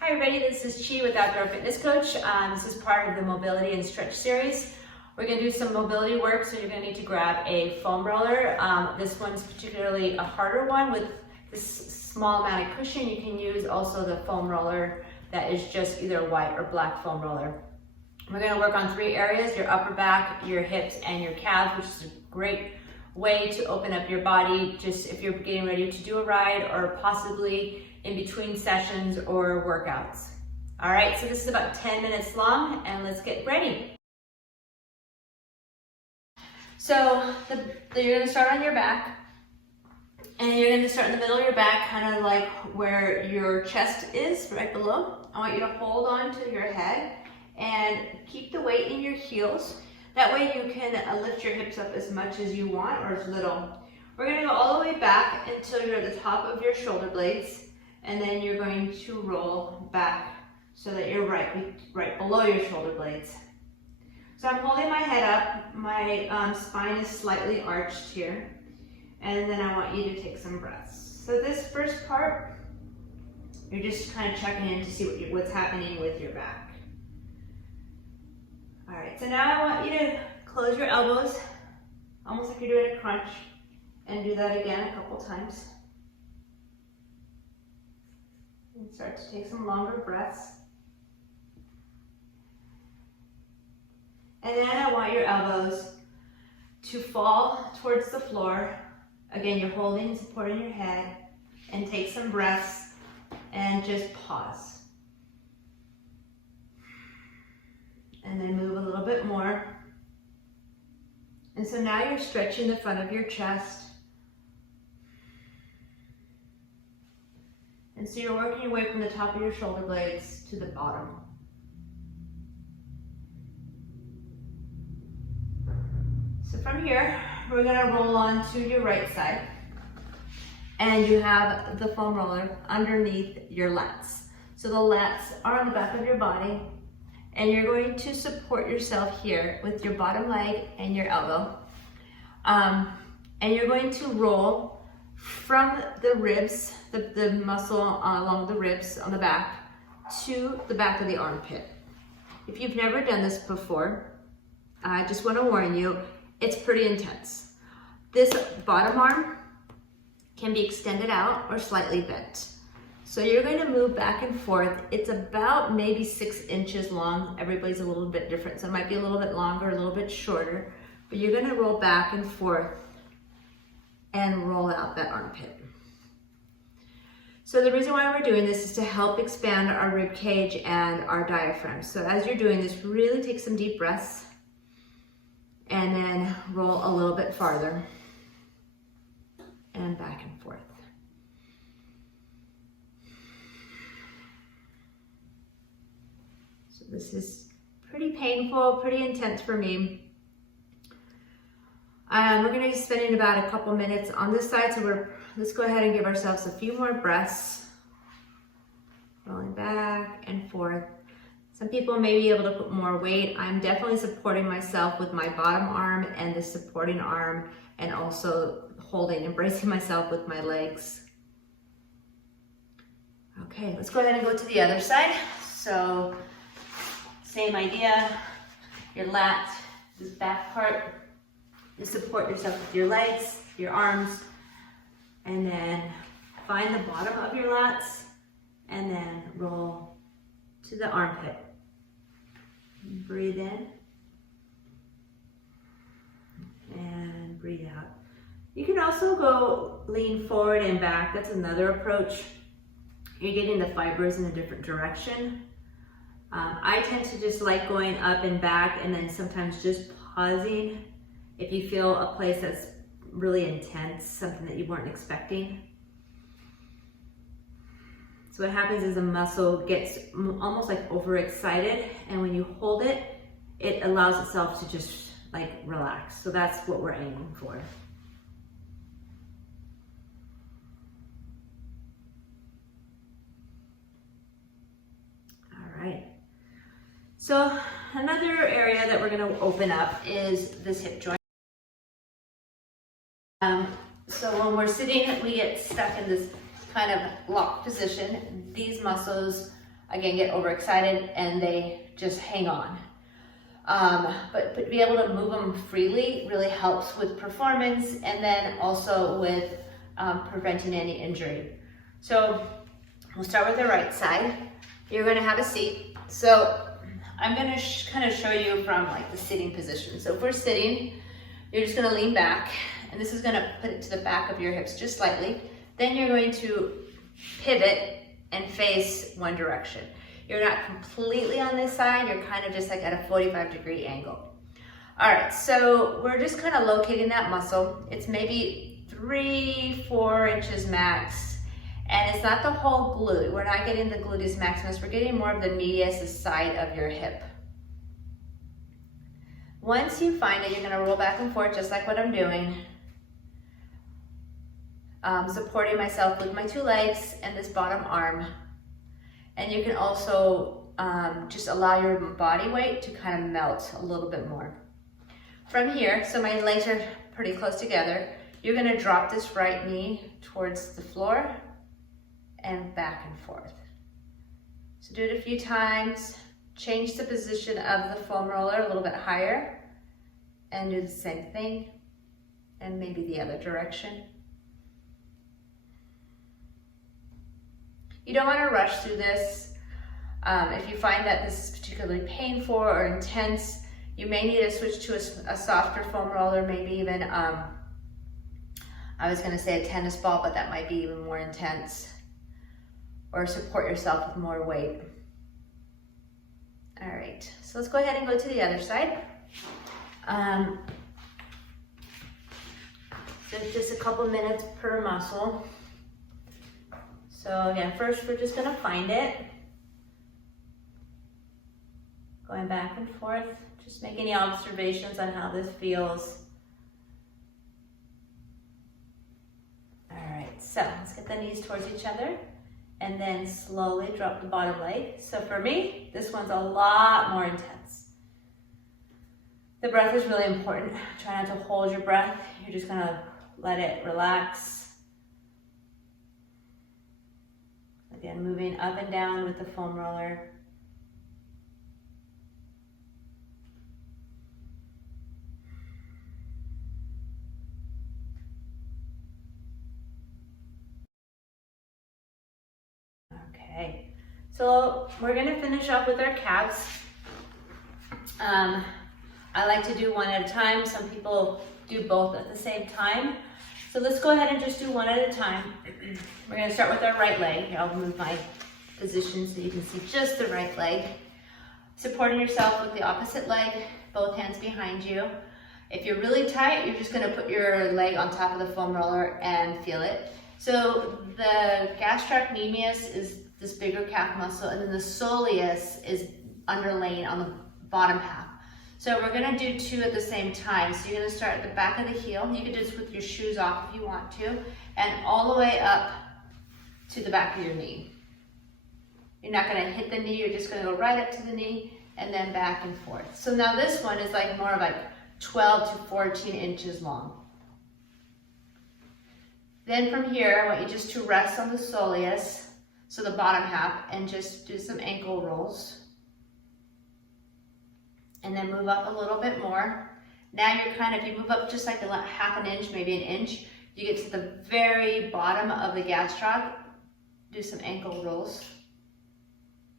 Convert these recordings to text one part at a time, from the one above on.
Hi everybody, this is Chi with Outdoor Fitness Coach. This is part of the mobility and stretch series. We're going to do some mobility work, so you're going to need to grab a foam roller. This one's particularly a harder one with this small amount of cushion. You can use also the foam roller that is just either white or black foam roller. We're going to work on 3 areas: your upper back, your hips, and your calves, which is a great way to open up your body just if you're getting ready to do a ride or possibly in between sessions or workouts. All right, so this is about 10 minutes long, and let's get ready. So you're gonna start on your back, and you're gonna start in the middle of your back, kind of like where your chest is, right below. I want you to hold on to your head and keep the weight in your heels. That way you can lift your hips up as much as you want or as little. We're gonna go all the way back until you're at the top of your shoulder blades, and then you're going to roll back so that you're right below your shoulder blades. So I'm holding my head up, my spine is slightly arched here, and then I want you to take some breaths. So this first part, you're just kind of checking in to see what's happening with your back. All right, so now I want you to close your elbows, almost like you're doing a crunch, and do that again a couple times. And start to take some longer breaths. And then I want your elbows to fall towards the floor. Again, you're holding, supporting your head, and take some breaths and just pause. And then move a little bit more. And so now you're stretching the front of your chest. And so you're working your way from the top of your shoulder blades to the bottom. So from here, we're gonna roll on to your right side. And you have the foam roller underneath your lats. So the lats are on the back of your body, and you're going to support yourself here with your bottom leg and your elbow. And you're going to roll from the ribs, the muscle along the ribs on the back, to the back of the armpit. If you've never done this before, I just want to warn you, it's pretty intense. This bottom arm can be extended out or slightly bent. So you're going to move back and forth. It's about maybe 6 inches long. Everybody's a little bit different, so it might be a little bit longer, a little bit shorter, but you're going to roll back and forth and roll out that armpit. So the reason why we're doing this is to help expand our rib cage and our diaphragm. So as you're doing this, really take some deep breaths and then roll a little bit farther and back and forth. So this is pretty painful, pretty intense for me. We're going to be spending about a couple minutes on this side, so let's go ahead and give ourselves a few more breaths. Rolling back and forth. Some people may be able to put more weight. I'm definitely supporting myself with my bottom arm and the supporting arm, and also holding, embracing myself with my legs. Okay, let's go ahead and go to the other side. So, same idea. Your lat, this back part. You support yourself with your legs, your arms, and then find the bottom of your lats, and then roll to the armpit. Breathe in, and breathe out. You can also go lean forward and back. That's another approach. You're getting the fibers in a different direction. I tend to just like going up and back, and then sometimes just pausing if you feel a place that's really intense, something that you weren't expecting. So what happens is a muscle gets almost like overexcited, and when you hold it, it allows itself to just like relax. So that's what we're aiming for. All right. So another area that we're going to open up is this hip joint. So when we're sitting, we get stuck in this kind of locked position. These muscles again, get overexcited and they just hang on. But to be able to move them freely really helps with performance, and then also with preventing any injury. So we'll start with the right side. You're gonna have a seat. So I'm gonna kind of show you from like the sitting position. So if we're sitting, you're just gonna lean back, and this is gonna put it to the back of your hips just slightly. Then you're going to pivot and face one direction. You're not completely on this side, you're kind of just like at a 45-degree angle. All right, so we're just kind of locating that muscle. It's maybe 3-4 inches max, and it's not the whole glute. We're not getting the gluteus maximus, we're getting more of the medius, the side of your hip. Once you find it, you're gonna roll back and forth just like what I'm doing. Supporting myself with my 2 legs and this bottom arm. And you can also just allow your body weight to kind of melt a little bit more. From here, so my legs are pretty close together, you're gonna drop this right knee towards the floor and back and forth. So do it a few times. Change the position of the foam roller a little bit higher and do the same thing, and maybe the other direction. You don't want to rush through this. If you find that this is particularly painful or intense, you may need to switch to a softer foam roller, maybe even, I was going to say a tennis ball, but that might be even more intense. Or support yourself with more weight. All right, so let's go ahead and go to the other side. So just a couple minutes per muscle. So again, first we're just gonna find it. Going back and forth, just make any observations on how this feels. All right, so let's get the knees towards each other and then slowly drop the bottom leg. So for me, this one's a lot more intense. The breath is really important. Try not to hold your breath. You're just gonna let it relax. Again, moving up and down with the foam roller. Okay, so we're gonna finish off with our calves. I like to do one at a time. Some people do both at the same time. So let's go ahead and just do one at a time. We're gonna start with our right leg. I'll move my position so you can see just the right leg. Supporting yourself with the opposite leg, both hands behind you. If you're really tight, you're just gonna put your leg on top of the foam roller and feel it. So the gastrocnemius is this bigger calf muscle, and then the soleus is underlaying on the bottom half. So we're gonna do 2 at the same time. So you're gonna start at the back of the heel. You can do this with your shoes off if you want to, and all the way up to the back of your knee. You're not gonna hit the knee, you're just gonna go right up to the knee and then back and forth. So now this one is like more of like 12 to 14 inches long. Then from here, I want you just to rest on the soleus, so the bottom half, and just do some ankle rolls. And then move up a little bit more. Now you're kind of, you move up just like a half an inch, maybe an inch, you get to the very bottom of the gastroc, do some ankle rolls.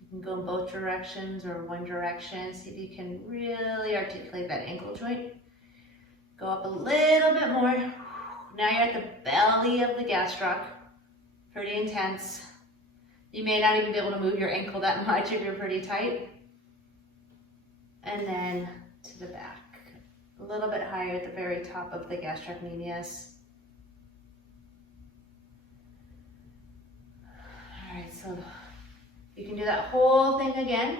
You can go in both directions or one direction, see if you can really articulate that ankle joint. Go up a little bit more. Now you're at the belly of the gastroc, pretty intense. You may not even be able to move your ankle that much if you're pretty tight. And then to the back, a little bit higher at the very top of the gastrocnemius. All right, so you can do that whole thing again.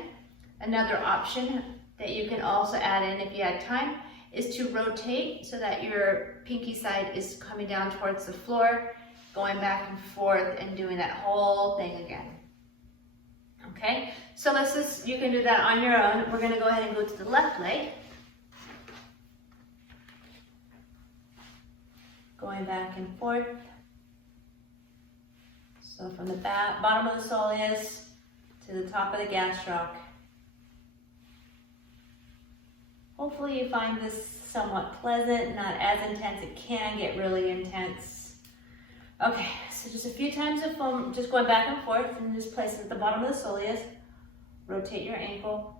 Another option that you can also add in if you had time is to rotate so that your pinky side is coming down towards the floor, going back and forth and doing that whole thing again. Okay, so you can do that on your own. We're gonna go ahead and go to the left leg. Going back and forth. So from the bottom of the soleus to the top of the gastroc. Hopefully you find this somewhat pleasant, not as intense. It can get really intense. Okay, so just a few times of foam, just going back and forth, and just place it at the bottom of the soleus. Rotate your ankle.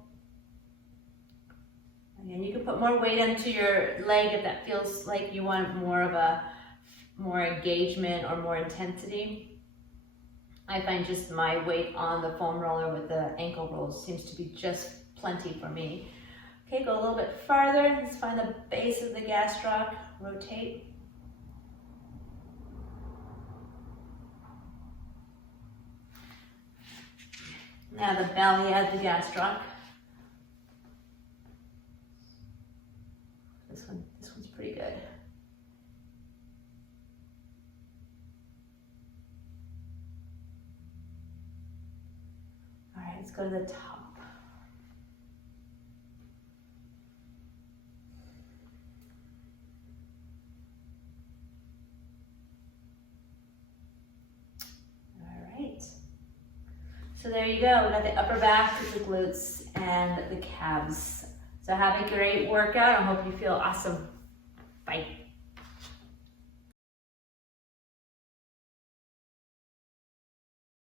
Again, you can put more weight into your leg if that feels like you want more engagement or more intensity. I find just my weight on the foam roller with the ankle rolls seems to be just plenty for me. Okay, go a little bit farther. Let's find the base of the gastroc. Rotate. Now the belly of the gastroc. This one's pretty good. All right, let's go to the top. So there you go, we got the upper back, the glutes, and the calves. So have a great workout. I hope you feel awesome. Bye.